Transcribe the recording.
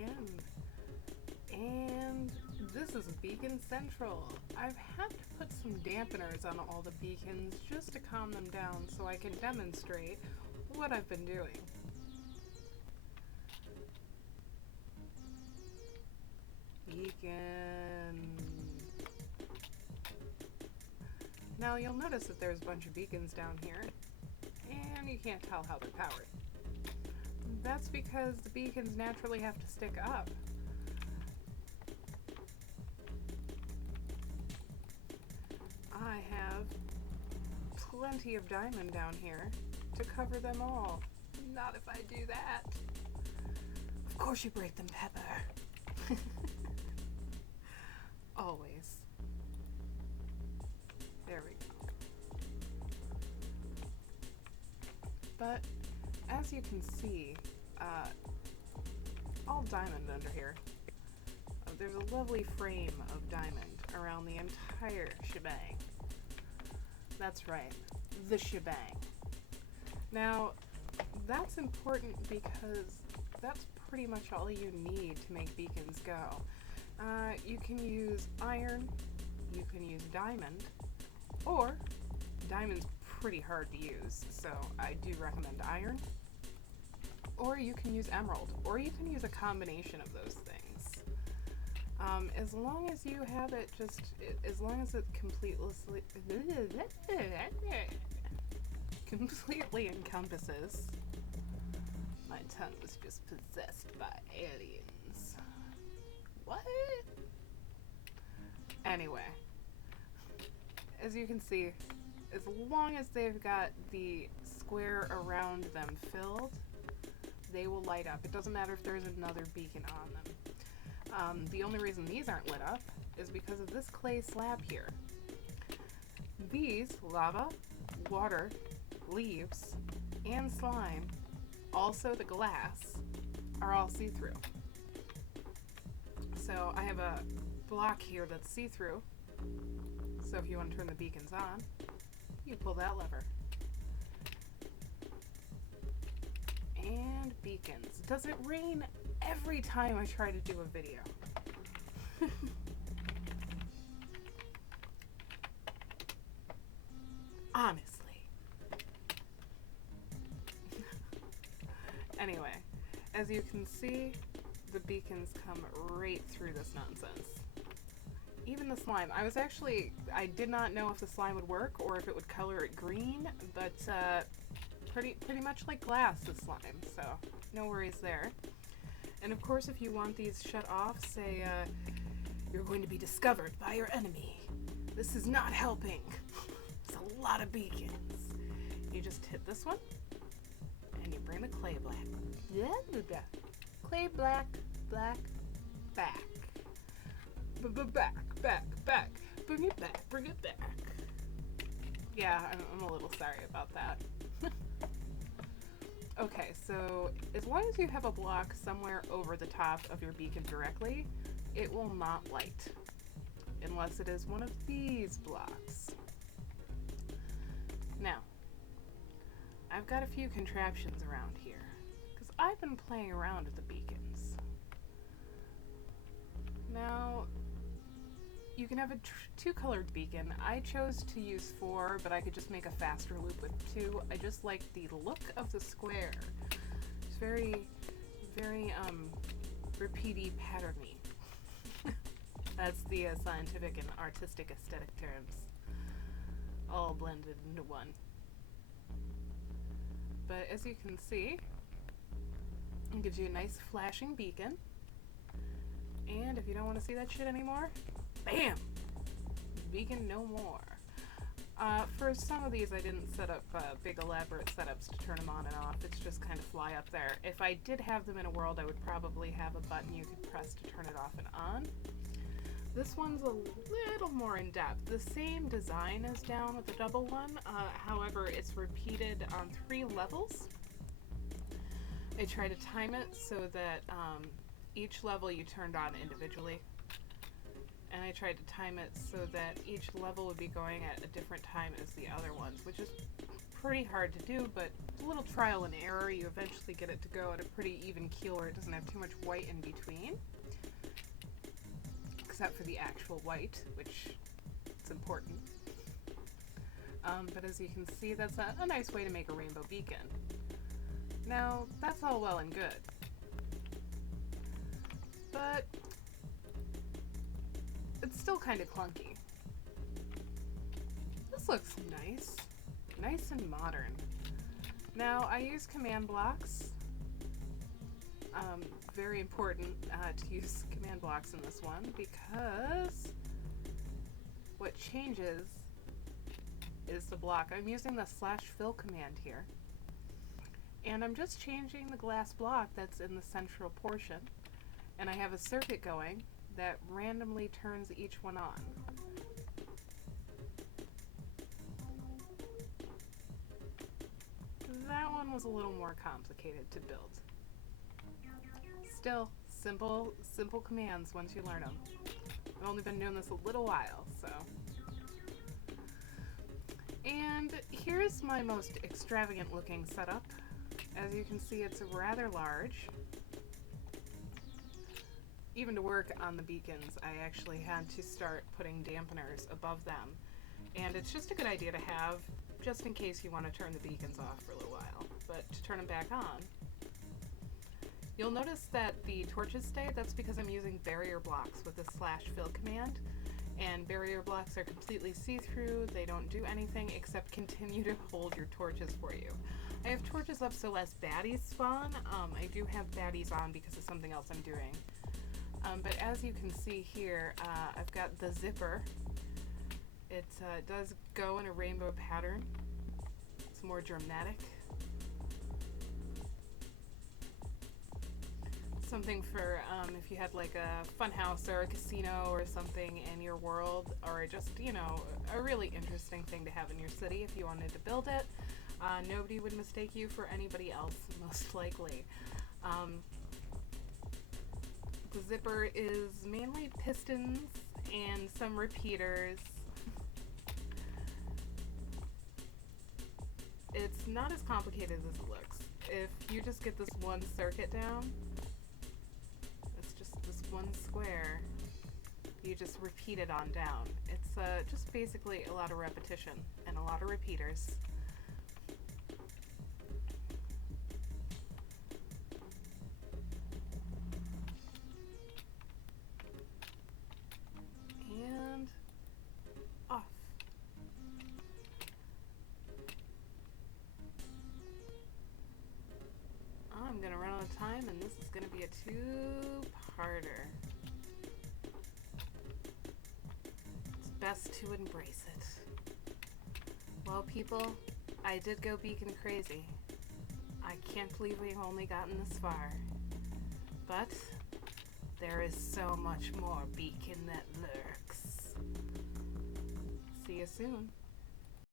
again. And this is Beacon Central. I've had to put some dampeners on all the beacons just to calm them down so I can demonstrate what I've been doing. Beacon. Now you'll notice that there's a bunch of beacons down here, and you can't tell how they're powered. That's because the beacons naturally have to stick up. I have plenty of diamond down here to cover them all. Not if I do that. Of course you break them, Pepper. Always. There we go. But as you can see, all diamond under here. There's a lovely frame of diamond around the entire shebang. That's right, the shebang. Now, that's important because that's pretty much all you need to make beacons go. You can use iron, you can use diamond, or diamond's pretty hard to use, so I do recommend iron, or you can use emerald, or you can use a combination of those things. As long as you have it as long as it completely encompasses. My tongue was just possessed by aliens. What? Anyway, as you can see, as long as they've got the square around them filled, they will light up. It doesn't matter if there's another beacon on them. The only reason these aren't lit up is because of this clay slab here. These, lava, water, leaves, and slime, also the glass, are all see-through. So I have a block here that's see-through, so if you want to turn the beacons on, you pull that lever. And beacons. Does it rain every time I try to do a video? Honestly. Anyway, as you can see, the beacons come right through this nonsense. Even the slime. I did not know if the slime would work or if it would color it green, but pretty much like glass is slime, so no worries there. And of course, if you want these shut off, say you're going to be discovered by your enemy. This is not helping. It's a lot of beacons. You just hit this one, and you bring the clay black. Clay black, back. Back. Bring it back. Yeah, I'm a little sorry about that. Okay, so as long as you have a block somewhere over the top of your beacon directly, it will not light, unless it is one of these blocks. Now, I've got a few contraptions around here, because I've been playing around with the beacons. Now, you can have a two-colored beacon. I chose to use 4, but I could just make a faster loop with 2. I just like the look of the square. It's very, very repeaty, patterny. That's the scientific and artistic aesthetic terms, all blended into one. But as you can see, it gives you a nice flashing beacon. And if you don't want to see that shit anymore, bam! Beacon no more. For some of these, I didn't set up big elaborate setups to turn them on and off. It's just kind of fly up there. If I did have them in a world, I would probably have a button you could press to turn it off and on. This one's a little more in depth. The same design as down with the double one, however, it's repeated on 3 levels. I try to time it so that each level you turned on individually. And I tried to time it so that each level would be going at a different time as the other ones, which is pretty hard to do, but a little trial and error, you eventually get it to go at a pretty even keel where it doesn't have too much white in between. Except for the actual white, which is important. But as you can see, that's a nice way to make a rainbow beacon. Now, that's all well and good. But it's still kind of clunky. This looks nice. Nice and modern. Now, I use command blocks. Very important to use command blocks in this one because what changes is the block. I'm using the /fill command here. And I'm just changing the glass block that's in the central portion. And I have a circuit going that randomly turns each one on. That one was a little more complicated to build. Still, simple commands once you learn them. I've only been doing this a little while, so. And here's my most extravagant looking setup. As you can see, it's rather large. Even to work on the beacons, I actually had to start putting dampeners above them. And it's just a good idea to have, just in case you want to turn the beacons off for a little while. But to turn them back on, you'll notice that the torches stay. That's because I'm using barrier blocks with the /fill command. And barrier blocks are completely see-through. They don't do anything except continue to hold your torches for you. I have torches up so less baddies spawn. I do have baddies on because of something else I'm doing. But as you can see here, I've got the zipper. It does go in a rainbow pattern. It's more dramatic. Something for if you had like a fun house or a casino or something in your world, or just, you know, a really interesting thing to have in your city if you wanted to build it. Nobody would mistake you for anybody else, most likely. The zipper is mainly pistons and some repeaters. It's not as complicated as it looks. If you just get this one circuit down, it's just this one square, you just repeat it on down. It's just basically a lot of repetition and a lot of repeaters. And off. I'm gonna run out of time, and this is gonna be a two-parter. It's best to embrace it. Well, people, I did go beacon crazy. I can't believe we've only gotten this far. But there is so much more beacon that lurks. See you soon.